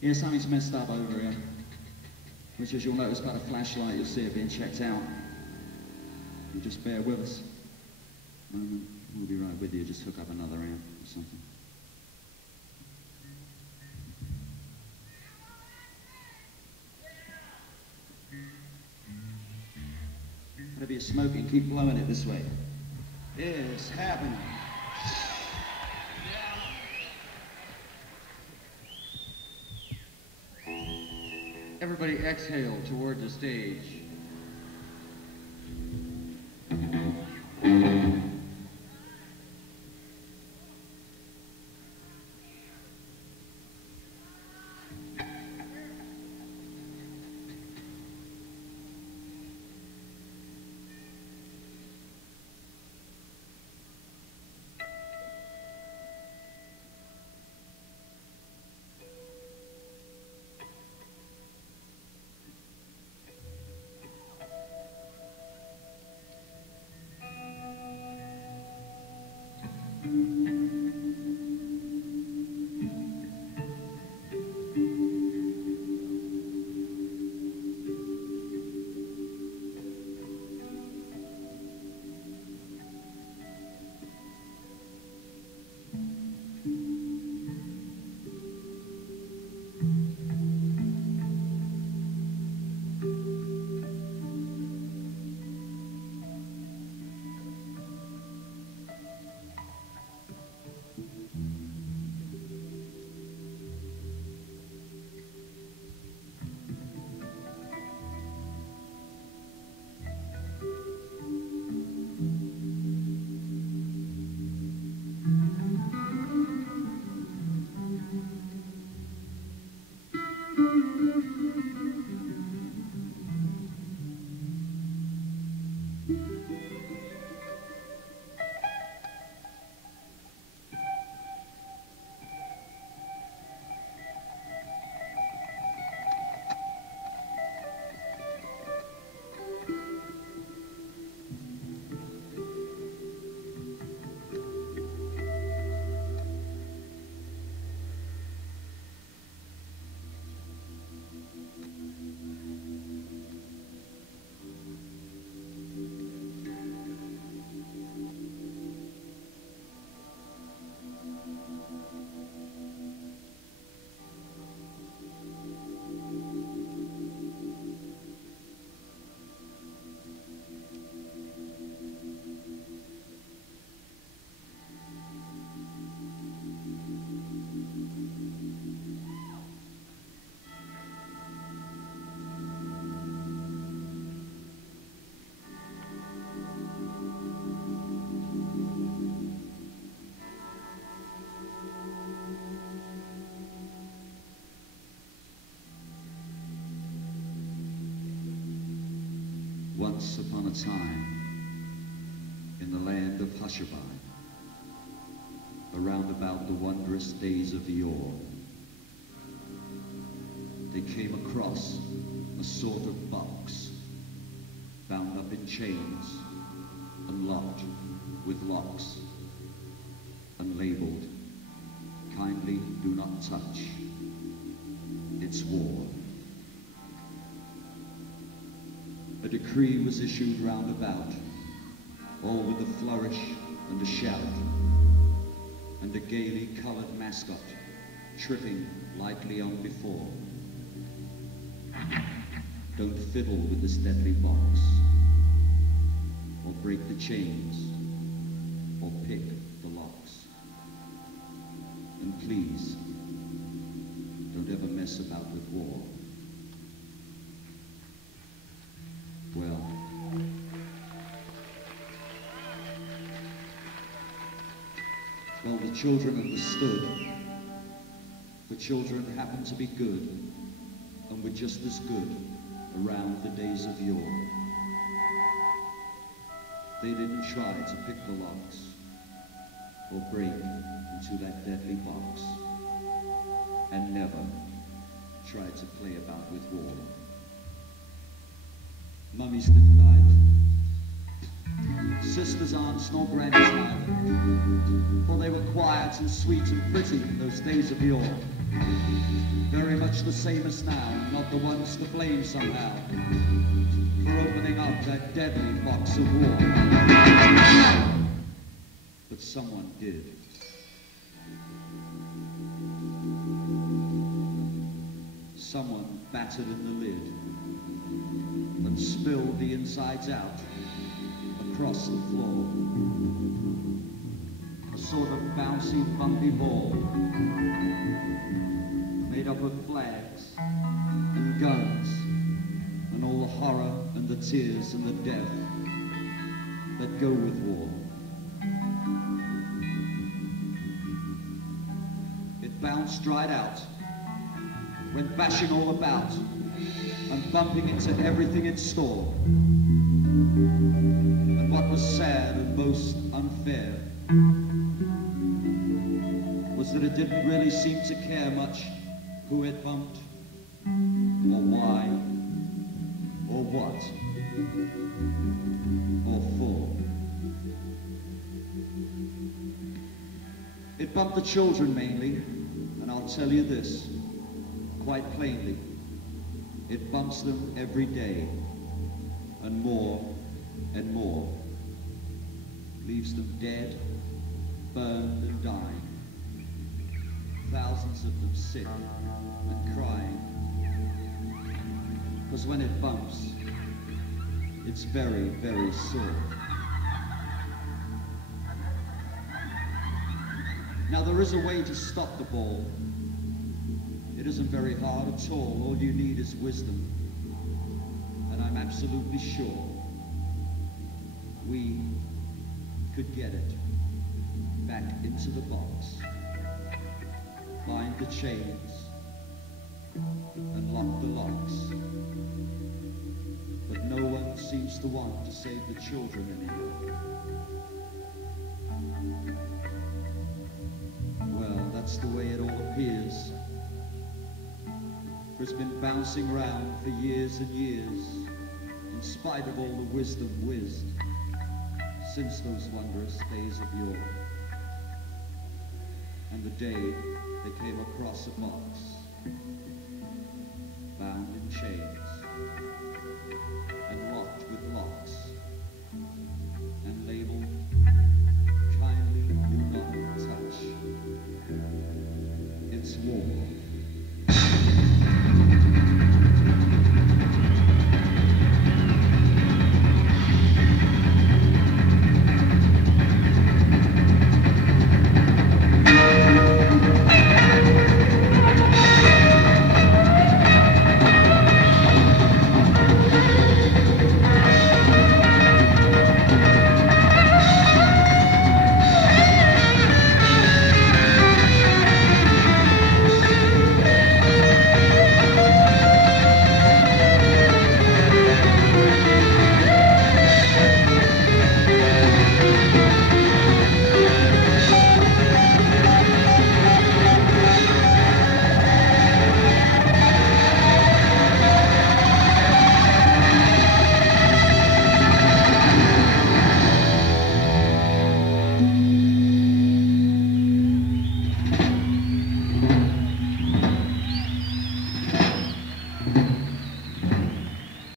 Yeah, something's messed up over here, which as you'll notice by the flashlight, you'll see it being checked out. You just bear with us. Moment, we'll be right with you, just hook up another amp or something. Gotta be a smoking, keep blowing it this way. It's happening. Everybody exhale toward the stage. Once upon a time, in the land of Hushabye, around about the wondrous days of yore, they came across a sort of box, bound up in chains, and locked with locks, and labeled, "Kindly do not touch, it's war." A decree was issued round about, all with a flourish and a shout, and a gaily coloured mascot tripping lightly on before. Don't fiddle with this deadly box, or break the chains, or pick the locks. And please, don't ever mess about with war. Well, the children understood. The children happened to be good, and were just as good around the days of yore. They didn't try to pick the locks, or break into that deadly box, and never tried to play about with war. Mummies didn't either. sisters, aunts, nor grannies neither, for they were quiet and sweet and pretty in those days of yore. Very much the same as now, not the ones to blame somehow for opening up that deadly box of war. But someone did. Someone battered in the lid and spilled the insides out across the floor. A sort of bouncy, bumpy ball made up of flags and guns and all the horror and the tears and the death that go with war. It bounced right out, went bashing all about and bumping into everything in store. And what was sad and most unfair was that it didn't really seem to care much who it bumped, or why, or what, or for. It bumped the children mainly, and I'll tell you this quite plainly. It bumps them every day, and more, leaves them dead, burned and dying. Thousands of them sick and crying. Because when it bumps, it's very, very sore. Now there is a way to stop the ball. It isn't very hard at all you need is wisdom. And I'm absolutely sure we could get it back into the box, bind the chains, and lock the locks. But no one seems to want to save the children anymore. Well, that's the way it all appears. For it's been bouncing round for years and years, in spite of all the wisdom whizzed, since those wondrous days of yore. And the day they came across a box, bound in chains, and locked with locks, and labeled, kindly do not touch. It's war.